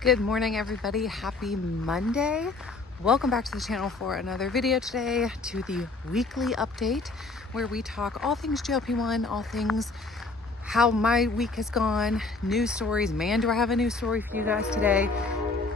Good morning, everybody. Happy Monday. Welcome back to the channel for another video today, to the weekly update where we talk all things GLP-1, all things how my week has gone, news stories. Man, do I have a news story for you guys today,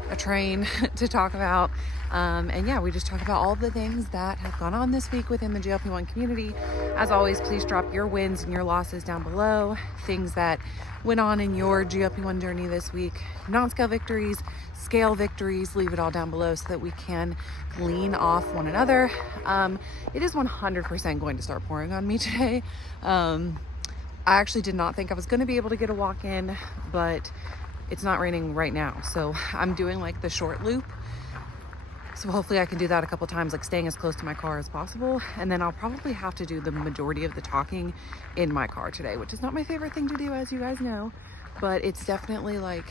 a train to talk about. And yeah, we just talk about all the things that have gone on this week within the GLP-1 community. As always, please drop your wins and your losses down below, things that went on in your GLP-1 journey this week, non-scale victories, scale victories. Leave it all down below so that we can lean off one another. It is 100% going to start pouring on me today. I actually did not think I was going to be able to get a walk in, but it's not raining right now. So I'm doing like the short loop. So hopefully I can do that a couple times, like staying as close to my car as possible. And then I'll probably have to do the majority of the talking in my car today, which is not my favorite thing to do, as you guys know, but it's definitely like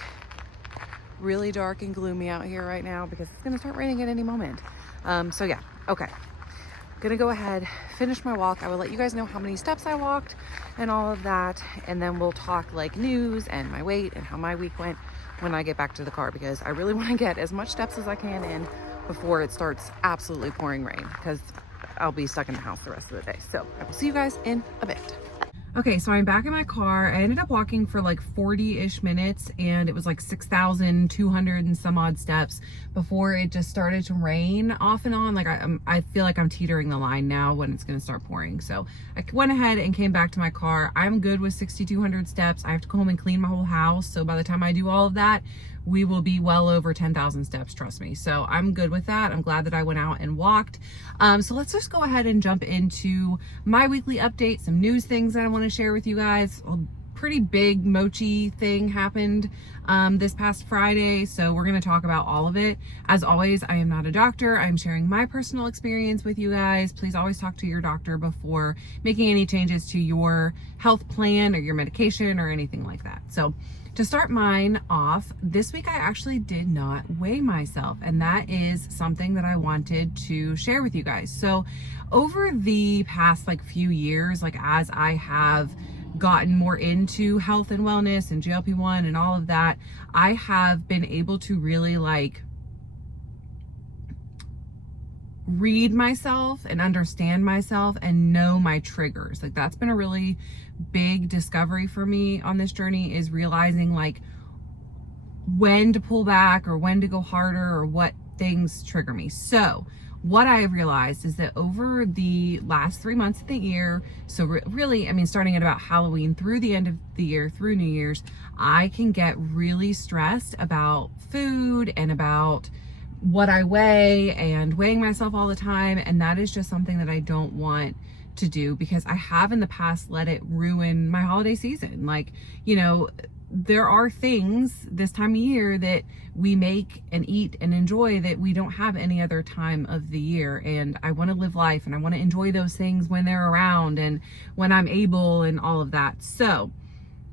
really dark and gloomy out here right now because it's going to start raining at any moment. So yeah, okay. Gonna go ahead, finish my walk. I will let you guys know how many steps I walked and all of that. And then we'll talk like news and my weight and how my week went when I get back to the car, because I really want to get as much steps as I can in before it starts absolutely pouring rain, because I'll be stuck in the house the rest of the day. So I will see you guys in a bit. Okay, so I'm back in my car. I ended up walking for like 40-ish minutes, and it was like 6,200 and some odd steps before it just started to rain off and on. Like I feel like I'm teetering the line now when it's gonna start pouring. So I went ahead and came back to my car. I'm good with 6,200 steps. I have to go home and clean my whole house. So by the time I do all of that, we will be well over 10,000 steps, trust me. So I'm good with that. I'm glad that I went out and walked. So let's just go ahead and jump into my weekly update, some news things that I want to share with you guys. A pretty big Mochi thing happened this past Friday, so we're going to talk about all of it. As always, I am not a doctor. I'm sharing my personal experience with you guys. Please always talk to your doctor before making any changes to your health plan or your medication or anything like that. So to start mine off, this week I actually did not weigh myself, and that is something that I wanted to share with you guys. So over the past like few years, like as I have gotten more into health and wellness and GLP-1 and all of that, I have been able to really like read myself and understand myself and know my triggers. Like that's been a really big discovery for me on this journey, is realizing like when to pull back or when to go harder or what things trigger me. So what I realized is that over the last 3 months of the year, so really, I mean, starting at about Halloween through the end of the year, through New Year's, I can get really stressed about food and about what I weigh and weighing myself all the time. And that is just something that I don't want to do, because I have in the past let it ruin my holiday season. Like, you know, there are things this time of year that we make and eat and enjoy that we don't have any other time of the year. And I want to live life and I want to enjoy those things when they're around and when I'm able and all of that. So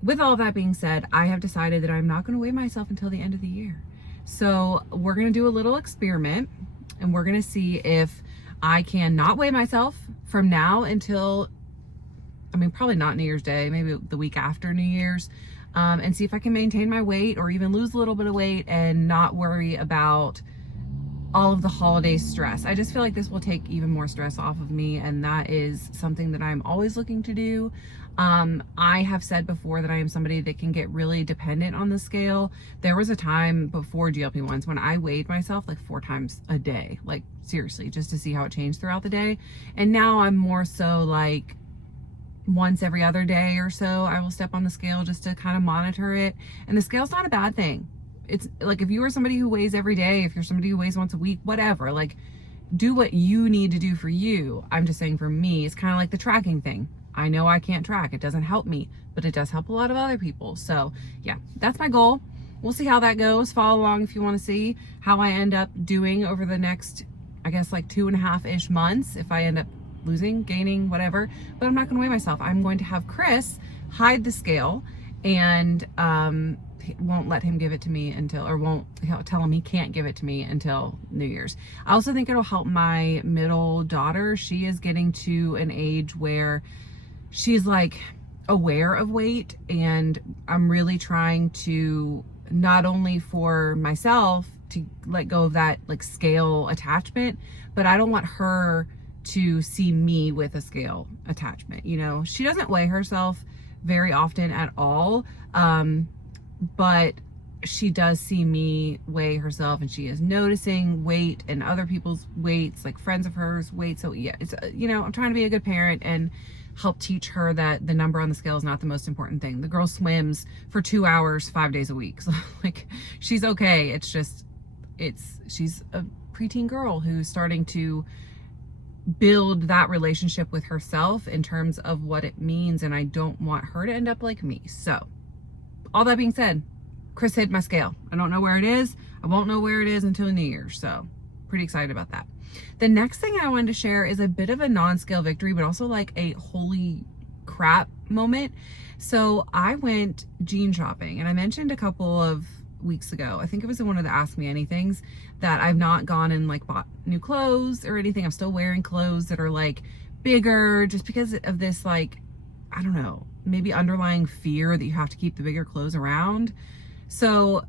with all that being said, I have decided that I'm not going to weigh myself until the end of the year. So we're going to do a little experiment, and we're going to see if I can not weigh myself from now until, I mean, probably not New Year's Day, maybe the week after New Year's, and see if I can maintain my weight or even lose a little bit of weight and not worry about all of the holiday stress. I just feel like this will take even more stress off of me, and that is something that I'm always looking to do. I have said before that I am somebody that can get really dependent on the scale. There was a time before GLP-1s when I weighed myself like 4 times a day, like seriously, just to see how it changed throughout the day. And now I'm more so like once every other day or so, I will step on the scale just to kind of monitor it. And the scale's not a bad thing. It's like, if you are somebody who weighs every day, if you're somebody who weighs once a week, whatever, like do what you need to do for you. I'm just saying, for me, it's kind of like the tracking thing. I know I can't track. It doesn't help me, but it does help a lot of other people. So yeah, that's my goal. We'll see how that goes. Follow along if you want to see how I end up doing over the next, I guess, like 2.5-ish months, if I end up losing, gaining, whatever. But I'm not going to weigh myself. I'm going to have Chris hide the scale, and won't let him give it to me until, or won't tell him he can't give it to me until New Year's. I also think it'll help my middle daughter. She is getting to an age where she's like aware of weight, and I'm really trying to not only for myself to let go of that like scale attachment, but I don't want her to see me with a scale attachment. You know, she doesn't weigh herself very often at all, but she does see me weigh herself, and she is noticing weight and other people's weights, like friends of hers weight. So yeah, it's, you know, I'm trying to be a good parent and help teach her that the number on the scale is not the most important thing. The girl swims for 2 hours 5 days a week, so like she's okay. It's just, she's a preteen girl who's starting to build that relationship with herself in terms of what it means, and I don't want her to end up like me. So all that being said, Chris hid my scale. I don't know where it is. I won't know where it is until New Year's, so pretty excited about that. The next thing I wanted to share is a bit of a non-scale victory, but also like a holy crap moment. So I went jean shopping, and I mentioned a couple of weeks ago, I think it was in one of the Ask Me Anythings, that I've not gone and like bought new clothes or anything. I'm still wearing clothes that are like bigger just because of this, like, I don't know, maybe underlying fear that you have to keep the bigger clothes around. So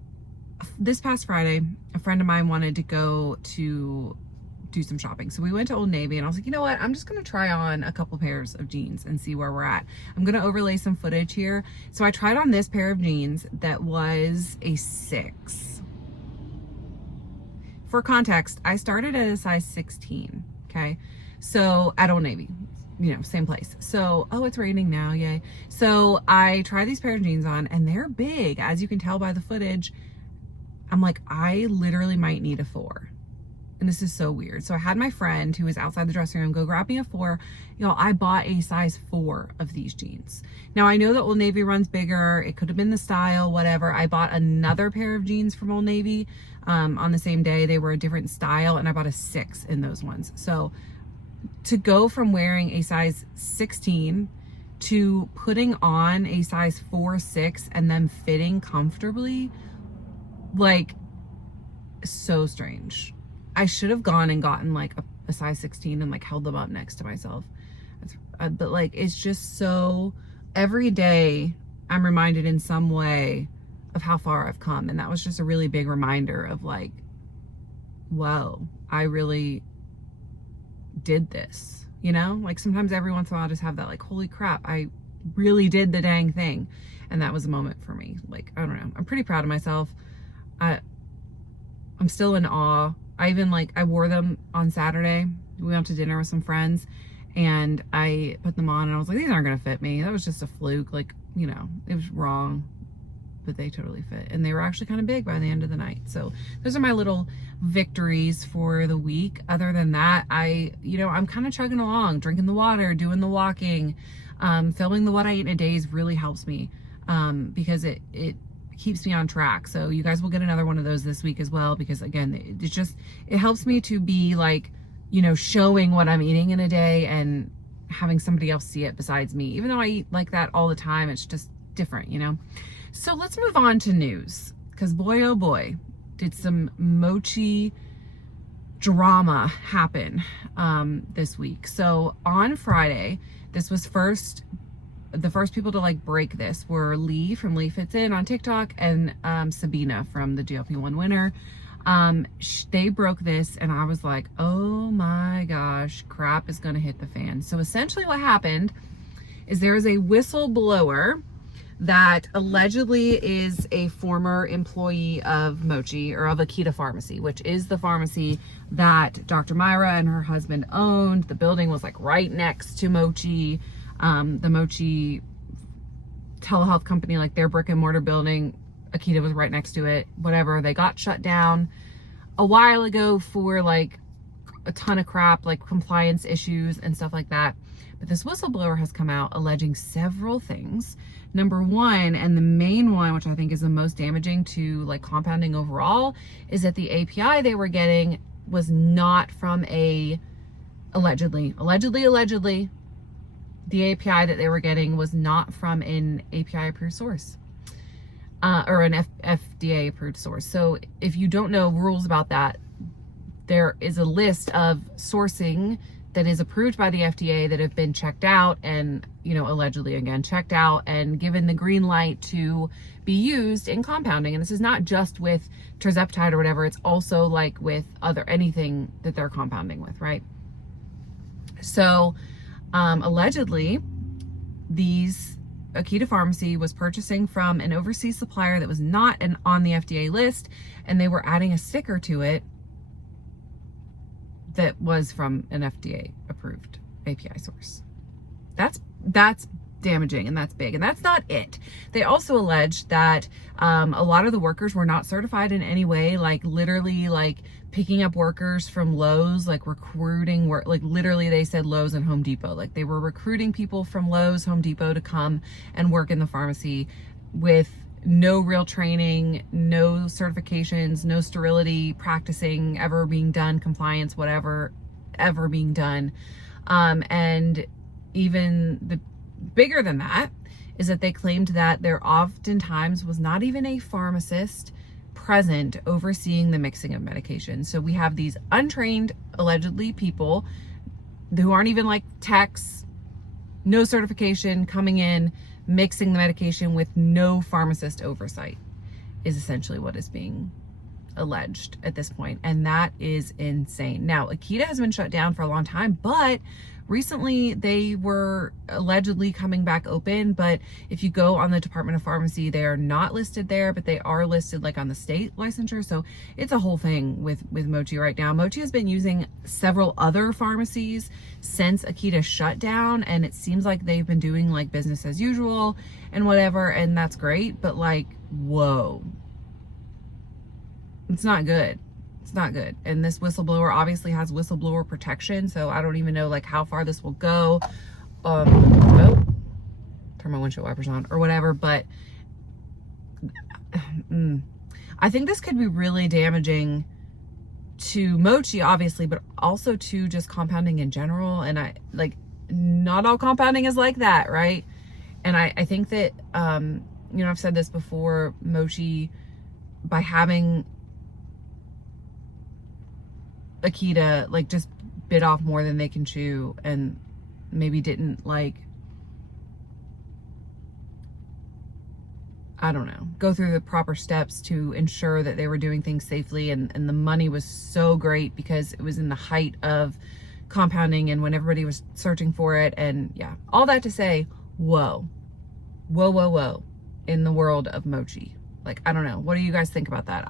this past Friday, a friend of mine wanted to go to do some shopping. So we went to Old Navy, and I was like, you know what? I'm just going to try on a couple pairs of jeans and see where we're at. I'm going to overlay some footage here. So I tried on this pair of jeans that was a 6. For context, I started at a size 16. Okay. So at Old Navy, you know, same place. So, oh, it's raining now. Yay. So I tried these pair of jeans on, and they're big, as you can tell by the footage. I'm like, I literally might need a 4. And this is so weird. So I had my friend who was outside the dressing room go grab me a 4. You know, I bought a size 4 of these jeans. Now I know that Old Navy runs bigger. It could have been the style, whatever. I bought another pair of jeans from Old Navy on the same day. They were a different style, and I bought a 6 in those ones. So to go from wearing a size 16 to putting on a size 4, 6, and then fitting comfortably, like, so strange. I should have gone and gotten like a size 16 and like held them up next to myself. But like, it's just so, every day I'm reminded in some way of how far I've come. And that was just a really big reminder of like, whoa, I really did this, you know? Like sometimes every once in a while I just have that like, holy crap, I really did the dang thing. And that was a moment for me. Like, I don't know, I'm pretty proud of myself. I'm still in awe. I wore them on Saturday. We went to dinner with some friends, and I put them on, and I was like, these aren't gonna fit me. That was just a fluke. Like, you know, it was wrong, but they totally fit. And they were actually kind of big by the end of the night. So those are my little victories for the week. Other than that, I'm kind of chugging along, drinking the water, doing the walking, filming the what I eat in a day really helps me, because it keeps me on track. So you guys will get another one of those this week as well, because again, it helps me to be like, you know, showing what I'm eating in a day and having somebody else see it besides me. Even though I eat like that all the time, it's just different, you know? So let's move on to news, because boy, oh boy, did some Mochi drama happen this week. So on Friday, this was the first people to like break this were Lee from Lee Fits In on TikTok and Sabina from the GLP-1 winner. They broke this, and I was like, oh my gosh, crap is gonna hit the fan. So essentially what happened is there is a whistleblower that allegedly is a former employee of Mochi, or of Akita Pharmacy, which is the pharmacy that Dr. Myra and her husband owned. The building was like right next to Mochi. The Mochi telehealth company, like their brick and mortar building, Akita was right next to it, whatever. They got shut down a while ago for like a ton of crap, like compliance issues and stuff like that. But this whistleblower has come out alleging several things. Number one, and the main one, which I think is the most damaging to like compounding overall, is that the API they were getting was not from allegedly, the API that they were getting was not from an API approved source, or an FDA approved source. So if you don't know rules about that, there is a list of sourcing that is approved by the FDA that have been checked out and, you know, allegedly again checked out and given the green light to be used in compounding. And this is not just with tirzepatide or whatever, it's also like with anything that they're compounding with, right? So allegedly Akita Pharmacy was purchasing from an overseas supplier that was not on the FDA list, and they were adding a sticker to it that was from an FDA approved API source. That's damaging, and that's big, and that's not it. They also alleged that a lot of the workers were not certified in any way, like literally like picking up workers from Lowe's, like recruiting work, like literally they said Lowe's and Home Depot, like they were recruiting people from Lowe's, Home Depot to come and work in the pharmacy with no real training, no certifications, no sterility practicing ever being done, compliance, whatever, ever being done. And even the bigger than that is that they claimed that there oftentimes was not even a pharmacist present overseeing the mixing of medication. So we have these untrained, allegedly, people who aren't even like techs, no certification, coming in, mixing the medication with no pharmacist oversight, is essentially what is being alleged at this point. And that is insane. Now, Akita has been shut down for a long time, but recently they were allegedly coming back open. But if you go on the Department of Pharmacy, they are not listed there, but they are listed like on the state licensure. So it's a whole thing with Mochi right now. Mochi has been using several other pharmacies since Akita shut down, and it seems like they've been doing like business as usual and whatever, and that's great. But like, whoa, it's not good. It's not good. And this whistleblower obviously has whistleblower protection, so I don't even know like how far this will go. Oh, turn my windshield wipers on or whatever, but I think this could be really damaging to Mochi, obviously, but also to just compounding in general. And I like, not all compounding is like that, right? And I think that you know, I've said this before, Mochi, by having Akita like just bit off more than they can chew, and maybe didn't like, I don't know, go through the proper steps to ensure that they were doing things safely. And the money was so great because it was in the height of compounding and when everybody was searching for it. And yeah, all that to say, whoa in the world of Mochi. Like, I don't know. What do you guys think about that?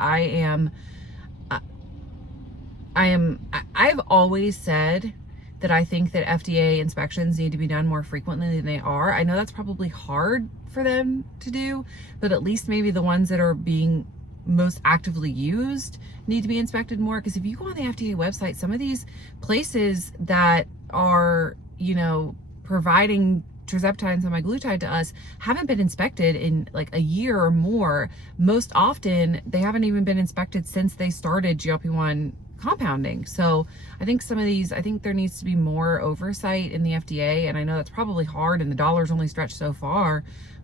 I've always said that I think that FDA inspections need to be done more frequently than they are. I know that's probably hard for them to do, but at least maybe the ones that are being most actively used need to be inspected more. Because if you go on the FDA website, some of these places that are, you know, providing tirzepatide and semaglutide to us haven't been inspected in like a year or more. Most often, they haven't even been inspected since they started GLP-1 compounding. So I think some of these, I think there needs to be more oversight in the FDA. And I know that's probably hard and the dollars only stretch so far,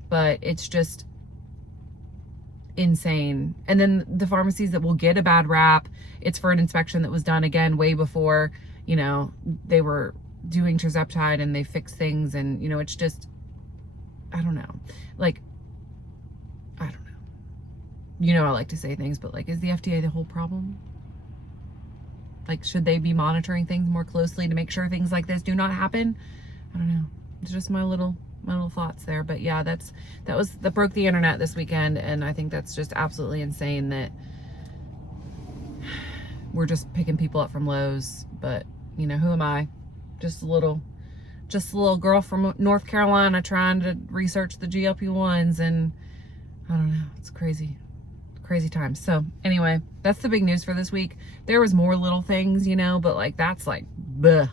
but it's just insane. And then the pharmacies that will get a bad rap, it's for an inspection that was done again way before, you know, they were doing tirzepatide and they fix things. And, you know, it's just, I don't know. Like, I don't know. You know, I like to say things, but like, is the FDA the whole problem? Like, should they be monitoring things more closely to make sure things like this do not happen? I don't know. It's just my little thoughts there. But yeah, that broke the internet this weekend. And I think that's just absolutely insane that we're just picking people up from Lowe's. But, you know, who am I? Just a little girl from North Carolina trying to research the GLP-1s, and I don't know, it's crazy times. So anyway, that's the big news for this week. There was more little things, you know, but like, that's like, bleh,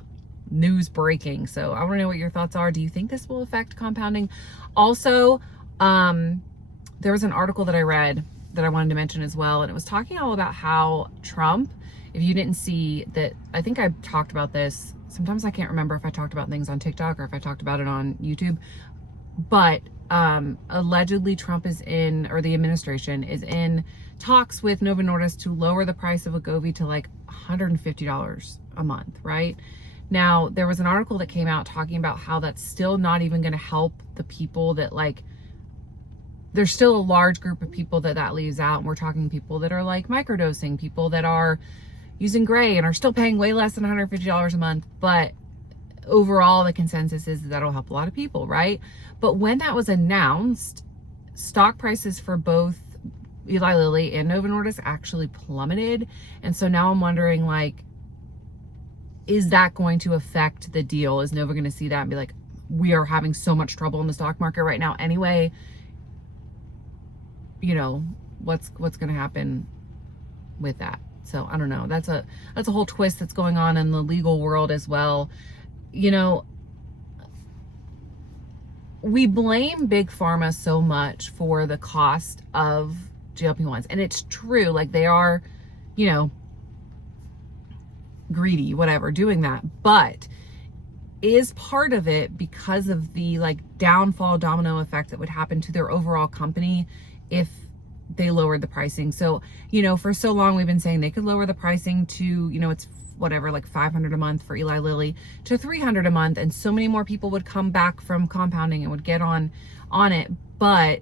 news breaking. So I want to know what your thoughts are. Do you think this will affect compounding? Also, there was an article that I read that I wanted to mention as well, and it was talking all about how Trump, if you didn't see that, I think I talked about this. Sometimes I can't remember if I talked about things on TikTok or if I talked about it on YouTube, but allegedly Trump is in, or the administration is in talks with Novo Nordisk to lower the price of Wegovy to like $150 a month, right? Now, there was an article that came out talking about how that's still not even going to help the people that like, there's still a large group of people that leaves out. And we're talking people that are like microdosing, people that are using gray and are still paying way less than $150 a month. But overall, the consensus is that'll help a lot of people, right? But when that was announced, stock prices for both Eli Lilly and Novo Nordisk actually plummeted. And so now I'm wondering, like, is that going to affect the deal? Is Novo going to see that and be like, we are having so much trouble in the stock market right now anyway? You know, what's going to happen with that? So I don't know. That's a whole twist that's going on in the legal world as well. You know, we blame Big Pharma so much for the cost of GLP-1s. And it's true, like they are, you know, greedy, whatever, doing that. But is part of it because of the like downfall domino effect that would happen to their overall company if they lowered the pricing. So, you know, for so long we've been saying they could lower the pricing to, you know, it's whatever, like $500 a month for Eli Lilly to $300 a month. And so many more people would come back from compounding and would get on it. But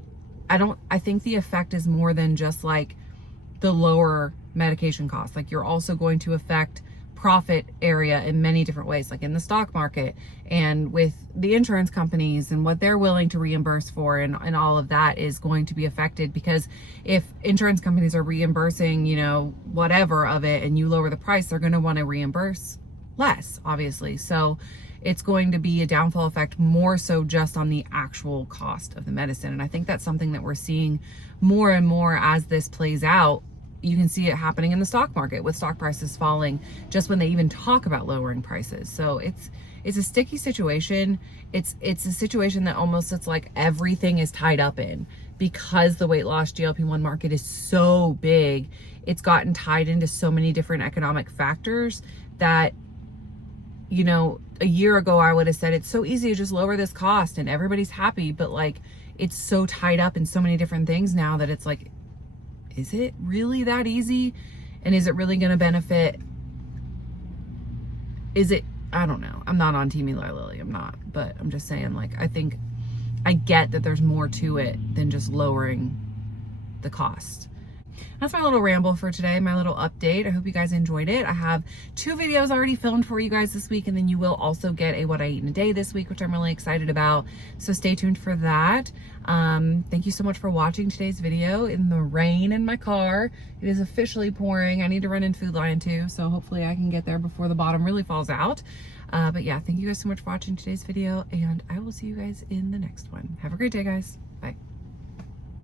I think the effect is more than just like the lower medication costs. Like you're also going to affect profit area in many different ways, like in the stock market and with the insurance companies and what they're willing to reimburse for, and all of that is going to be affected, because if insurance companies are reimbursing, you know, whatever of it, and you lower the price, they're going to want to reimburse less, obviously. So it's going to be a downfall effect more so just on the actual cost of the medicine. And I think that's something that we're seeing more and more as this plays out. You can see it happening in the stock market with stock prices falling just when they even talk about lowering prices. So it's a sticky situation. It's a situation that almost it's like everything is tied up in, because the weight loss GLP-1 market is so big. It's gotten tied into so many different economic factors that, you know, a year ago I would have said it's so easy to just lower this cost and everybody's happy, but like it's so tied up in so many different things now that it's like, is it really that easy? And is it really going to benefit? Is it, I don't know. I'm not on Team Eli Lilly. I'm not, but I'm just saying, like, I think I get that there's more to it than just lowering the cost. That's my little ramble for today, my little update. I hope you guys enjoyed it. I have 2 videos already filmed for you guys this week, and then you will also get a What I Eat in a Day this week, which I'm really excited about. So stay tuned for that. Thank you so much for watching today's video in the rain in my car. It is officially pouring. I need to run in Food Lion too, so hopefully I can get there before the bottom really falls out. But yeah, thank you guys so much for watching today's video, and I will see you guys in the next one. Have a great day, guys. Bye.